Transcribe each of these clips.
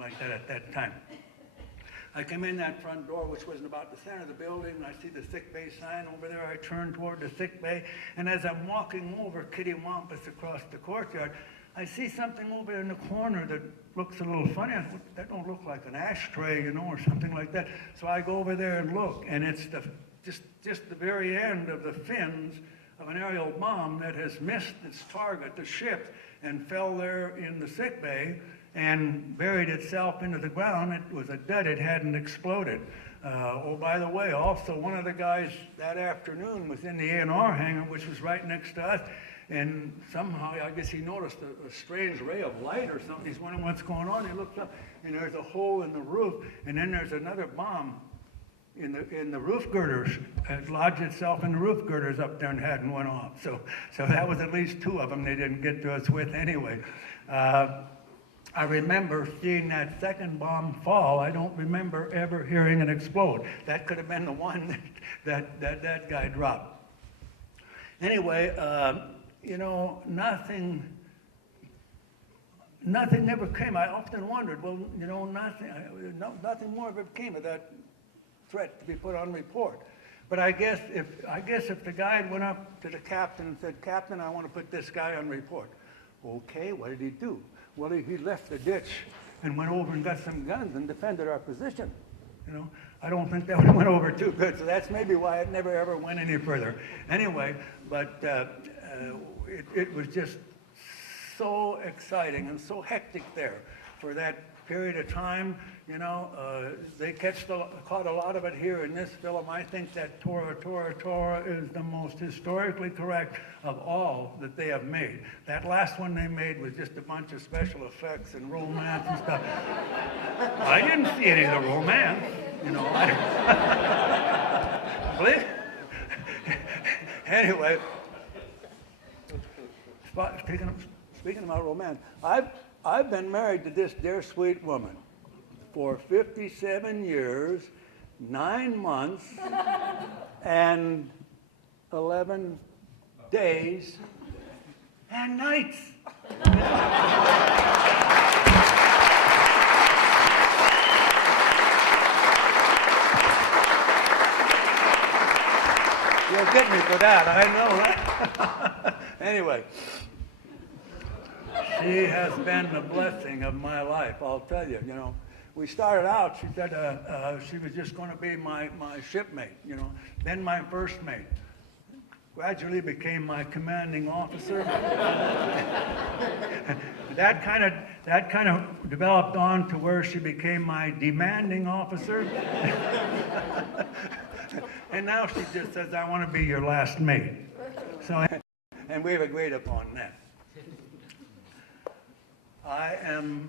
like that at that time. I come in that front door, which was in about the center of the building, and I see the sick bay sign over there. I turn toward the sick bay, and as I'm walking over Kitty Wampus across the courtyard, I see something over in the corner that looks a little funny. I thought, that don't look like an ashtray, you know, or something like that. So I go over there and look, and it's just the very end of the fins of an aerial bomb that has missed its target, the ship, and fell there in the sick bay and buried itself into the ground. It was a dud, it hadn't exploded. Oh, by the way, also one of the guys that afternoon was in the A&R hangar, which was right next to us, and somehow, I guess he noticed a strange ray of light or something. He's wondering what's going on. He looks up, and there's a hole in the roof, and then there's another bomb in the roof girders. It lodged itself in the roof girders up there and hadn't went off. So that was at least two of them they didn't get to us with anyway. I remember seeing that second bomb fall. I don't remember ever hearing it explode. That could have been the one that guy dropped. Anyway, you know, nothing ever came. I often wondered, well, you know, nothing more ever came of that threat to be put on report. But I guess if the guy went up to the captain and said, "Captain, I want to put this guy on report." Okay, what did he do? Well, he left the ditch and went over and got some guns and defended our position. You know, I don't think that went over too good, so that's maybe why it never ever went any further. Anyway, but it was just so exciting and so hectic there for that period of time. You know, they caught a lot of it here in this film. I think that Tora is the most historically correct of all that they have made. That last one they made was just a bunch of special effects and romance and stuff. I didn't see any of the romance, you know. Anyway, speaking about romance, I've been married to this dear sweet woman for 57 years, 9 months, and 11 days and nights. You'll get me for that, I know. Anyway. She has been the blessing of my life, I'll tell you. You know, we started out, she said she was just going to be my shipmate, you know, then my first mate. Gradually became my commanding officer. That kind of developed on to where she became my demanding officer. And now she just says, "I want to be your last mate." So, and we've agreed upon that. I am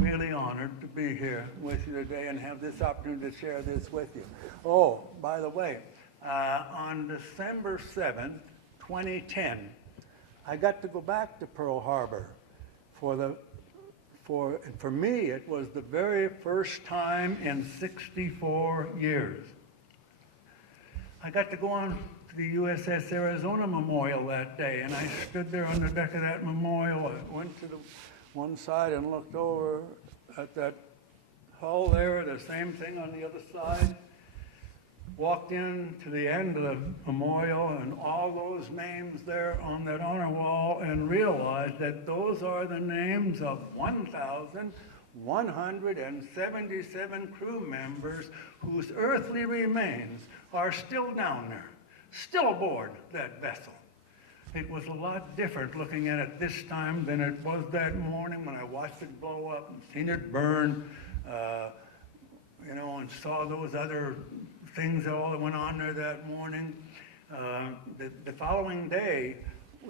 really honored to be here with you today and have this opportunity to share this with you. Oh, by the way, on December 7th, 2010, I got to go back to Pearl Harbor. For me, it was the very first time in 64 years. I got to go on to the USS Arizona Memorial that day, and I stood there on the deck of that memorial. I went to the one side and looked over at that hull there, the same thing on the other side. Walked in to the end of the memorial and all those names there on that honor wall and realized that those are the names of 1,177 crew members whose earthly remains are still down there, still aboard that vessel. It was a lot different looking at it this time than it was that morning when I watched it blow up and seen it burn, you know, and saw those other things all that went on there that morning. The following day,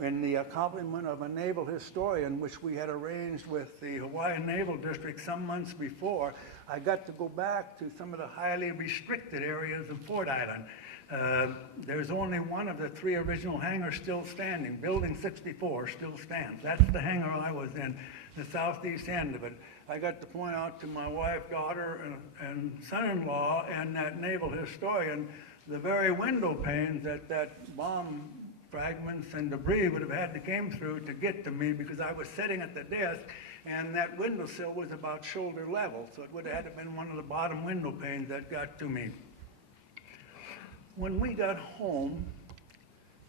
in the accompaniment of a naval historian, which we had arranged with the Hawaiian Naval District some months before, I got to go back to some of the highly restricted areas of Ford Island. There's only one of the 3 original hangars still standing. Building 64 still stands. That's the hangar I was in, the southeast end of it. I got to point out to my wife, daughter, and son-in-law and that naval historian the very window panes that bomb fragments and debris would have had to came through to get to me, because I was sitting at the desk and that windowsill was about shoulder level, so it would have had to been one of the bottom window panes that got to me. When we got home,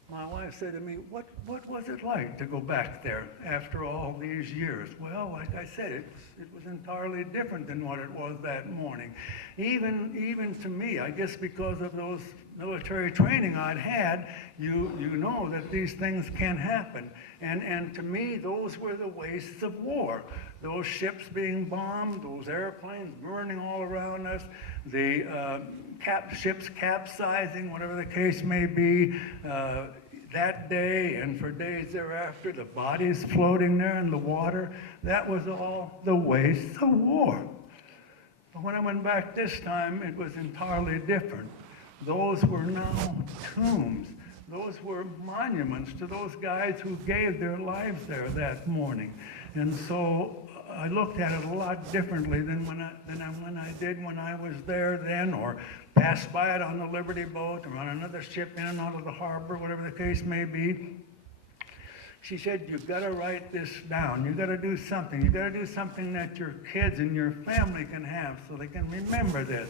my wife said to me, what was it like to go back there after all these years? Well, like I said, it was entirely different than what it was that morning. Even to me, I guess because of those military training I'd had, you know that these things can happen. And to me, those were the wastes of war. Those ships being bombed, those airplanes burning all around us, the ships capsizing, whatever the case may be, that day and for days thereafter, the bodies floating there in the water, that was all the waste of war. But when I went back this time, it was entirely different. Those were now tombs. Those were monuments to those guys who gave their lives there that morning. And so I looked at it a lot differently than when I did when I was there then, or passed by it on the Liberty boat or on another ship in and out of the harbor, whatever the case may be. She said, you've got to write this down. You've got to do something. You've got to do something that your kids and your family can have so they can remember this.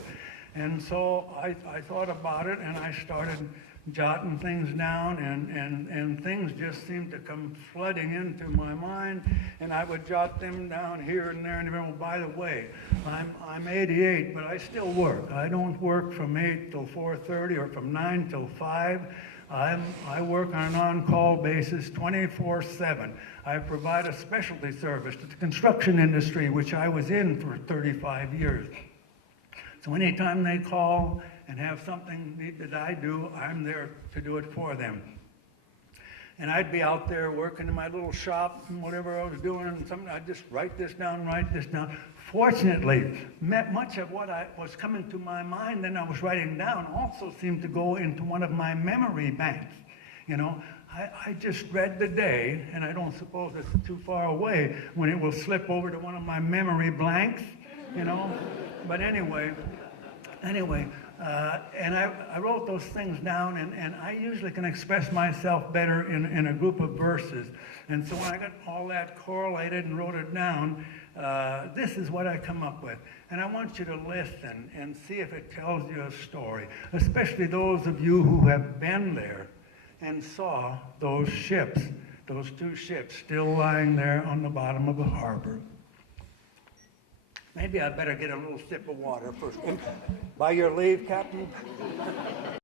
And so I thought about it, and I started jotting things down, and things just seemed to come flooding into my mind, and I would jot them down here and there, and remember, by the way, I'm 88, but I still work. I don't work from 8 till 4:30 or from 9 till 5. I work on an on-call basis 24/7. I provide a specialty service to the construction industry, which I was in for 35 years. So anytime they call and have something that I do, I'm there to do it for them. And I'd be out there working in my little shop and whatever I was doing, and I'd just write this down. Fortunately, much of what was coming to my mind and I was writing down also seemed to go into one of my memory banks. You know, I just read the day, and I don't suppose it's too far away when it will slip over to one of my memory blanks, you know. But anyway, and I wrote those things down, and I usually can express myself better in a group of verses. And so when I got all that correlated and wrote it down, this is what I come up with. And I want you to listen and see if it tells you a story, especially those of you who have been there and saw those ships, those two ships still lying there on the bottom of the harbor. Maybe I better get a little sip of water first. By your leave, Captain.